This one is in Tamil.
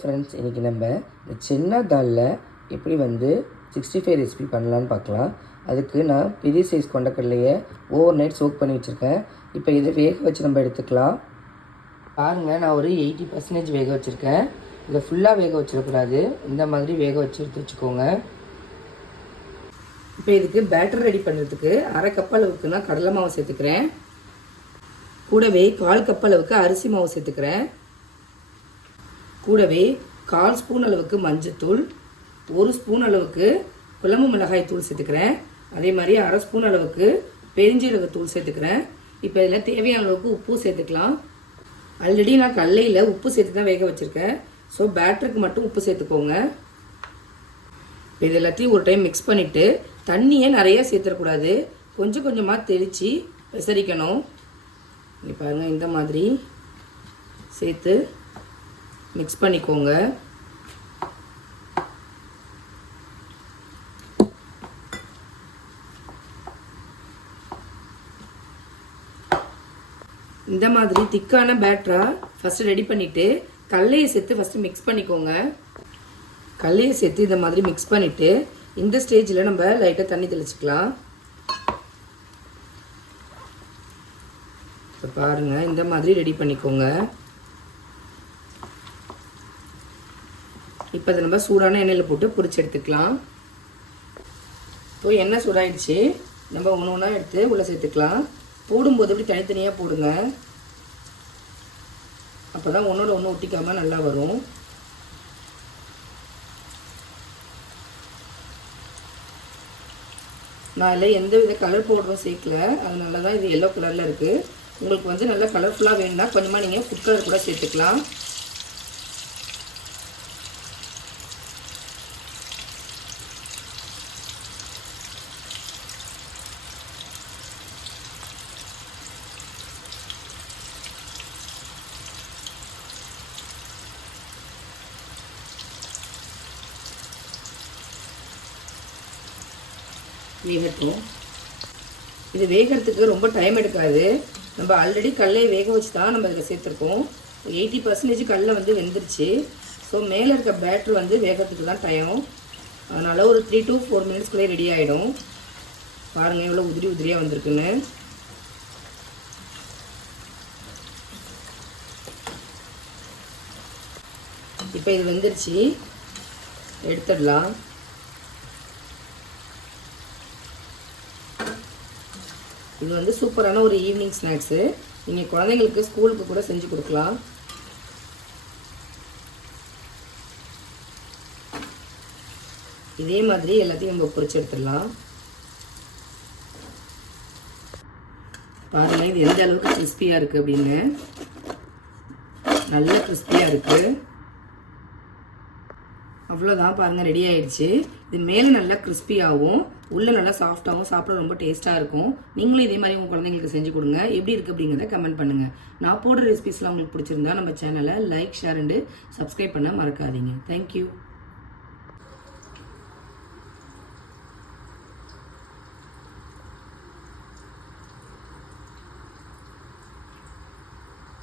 ஃப்ரெண்ட்ஸ், இன்றைக்கி நம்ம இந்த சின்ன தாலில் எப்படி 65 ரெசிபி பண்ணலான்னு பார்க்கலாம். அதுக்கு நான் பெரிய சைஸ் கொண்டக்கடலையை ஓவர் நைட் சோக் பண்ணி வச்சுருக்கேன். இப்போ இதை வேக வச்சு நம்ம எடுத்துக்கலாம். பாருங்கள், நான் ஒரு 80% வேக வச்சுருக்கேன். இதை ஃபுல்லாக வேக வச்சிடக்கூடாது, இந்த மாதிரி வேக வச்சு எடுத்து வச்சுக்கோங்க. இப்போ இதுக்கு பேட்டர் ரெடி பண்ணுறதுக்கு அரை கப் அளவுக்கு நான் கடலை மாவு சேர்த்துக்கிறேன். கூடவே 1/4 கப் அளவுக்கு அரிசி மாவு சேர்த்துக்கிறேன். கூடவே 1/4 ஸ்பூன் அளவுக்கு மஞ்சத்தூள், 1 ஸ்பூன் அளவுக்கு குழம்பு மிளகாய் தூள் சேர்த்துக்கிறேன். அதே மாதிரி அரை ஸ்பூன் அளவுக்கு பெருஞ்சீரகத்தூள் சேர்த்துக்கிறேன். இப்போ இதில் தேவையான அளவுக்கு உப்பு சேர்த்துக்கலாம். ஆல்ரெடி நான் கடலையில் உப்பு சேர்த்து தான் வேக வச்சுருக்கேன். ஸோ பேட்டருக்கு மட்டும் உப்பு சேர்த்துக்கோங்க. இப்போ இது எல்லாத்தையும் ஒரு டைம் மிக்ஸ் பண்ணிவிட்டு தண்ணியே நிறைய சேர்த்துடக்கூடாது, கொஞ்சம் கொஞ்சமாக தெளித்து விசரிக்கணும். இங்கே பாருங்கள், இந்த மாதிரி சேர்த்து மிக்ஸ் பண்ணிக்கோங்க. இந்த மாதிரி திக்கான பேட்டரா ஃபஸ்ட்டு ரெடி பண்ணிவிட்டு கடலையை சேர்த்து ஃபஸ்ட்டு மிக்ஸ் பண்ணிக்கோங்க. கடலையை சேர்த்து இந்த மாதிரி மிக்ஸ் பண்ணிவிட்டு இந்த ஸ்டேஜில் நம்ம லைட்டாக தண்ணி தெளிச்சுக்கலாம். இப்போ பாருங்கள், இந்த மாதிரி ரெடி பண்ணிக்கோங்க. இப்போ அதை நம்ம சூடான எண்ணெயில் போட்டு பொரிச்சு எடுத்துக்கலாம். இப்போ எண்ணெய் சூடாயிடுச்சு, நம்ம ஒன்று ஒன்றா எடுத்து உள்ளே சேர்த்துக்கலாம். போடும்போது இப்படி தனித்தனியாக போடுங்க, அப்போ தான் ஒன்றோட ஒன்று ஒட்டிக்காமல் நல்லா வரும். நான் இல்லை எந்த வித கலர் பவுடரும் சேர்க்கல, அதனால தான் இது எல்லோ கலரில் இருக்குது. உங்களுக்கு நல்லா கலர்ஃபுல்லாக வேணும்னா கொஞ்சமாக நீங்கள் ஃபுட் கலர் கூட சேர்த்துக்கலாம். வேகட்டும். இது வேகிறதுக்கு ரொம்ப டைம் எடுக்காது. நம்ம ஆல்ரெடி கடலையை வேக வச்சு தான் நம்ம இதில் சேர்த்துருக்கோம். 80% கடலை வெந்துருச்சு. ஸோ மேலே இருக்க பேட்ரு வேகிறதுக்கு தான் டைம். அதனால் ஒரு 3 to 4 மினிட்ஸ்க்குள்ளே ரெடி ஆகிடும். பாருங்கள் எவ்வளோ உதிரி உதிரியாக வந்திருக்குன்னு. இப்போ இது வெந்துருச்சு, எடுத்துடலாம். இது சூப்பரான ஒரு ஈவினிங் ஸ்நாக்ஸு. நீங்கள் குழந்தைங்களுக்கு ஸ்கூலுக்கு கூட செஞ்சு கொடுக்கலாம். இதே மாதிரி எல்லாத்தையும் நம்ம பொரிச்சு எடுத்துடலாம். பாருங்கள், இது எந்த அளவுக்கு கிறிஸ்பியாக இருக்குது அப்படின்னு. நல்ல கிறிஸ்பியாக இருக்குது. அவ்வளோதான், பாருங்கள், ரெடி ஆகிடுச்சு. இது மேலே நல்லா கிறிஸ்பியாகவும் உள்ளே நல்லா சாஃப்டாகவும் சாப்பிட ரொம்ப டேஸ்ட்டாக இருக்கும். நீங்களும் இதே மாதிரி உங்கள் குழந்தைங்களுக்கு செஞ்சு கொடுங்க. எப்படி இருக்குது அப்படிங்கிறத கமெண்ட் பண்ணுங்கள். நான் போடுற ரெசிபிஸ்லாம் உங்களுக்கு பிடிச்சிருந்தா நம்ம சேனலை லைக், ஷேர் அண்டு சப்ஸ்கிரைப் பண்ண மறக்காதீங்க. தேங்க்யூ.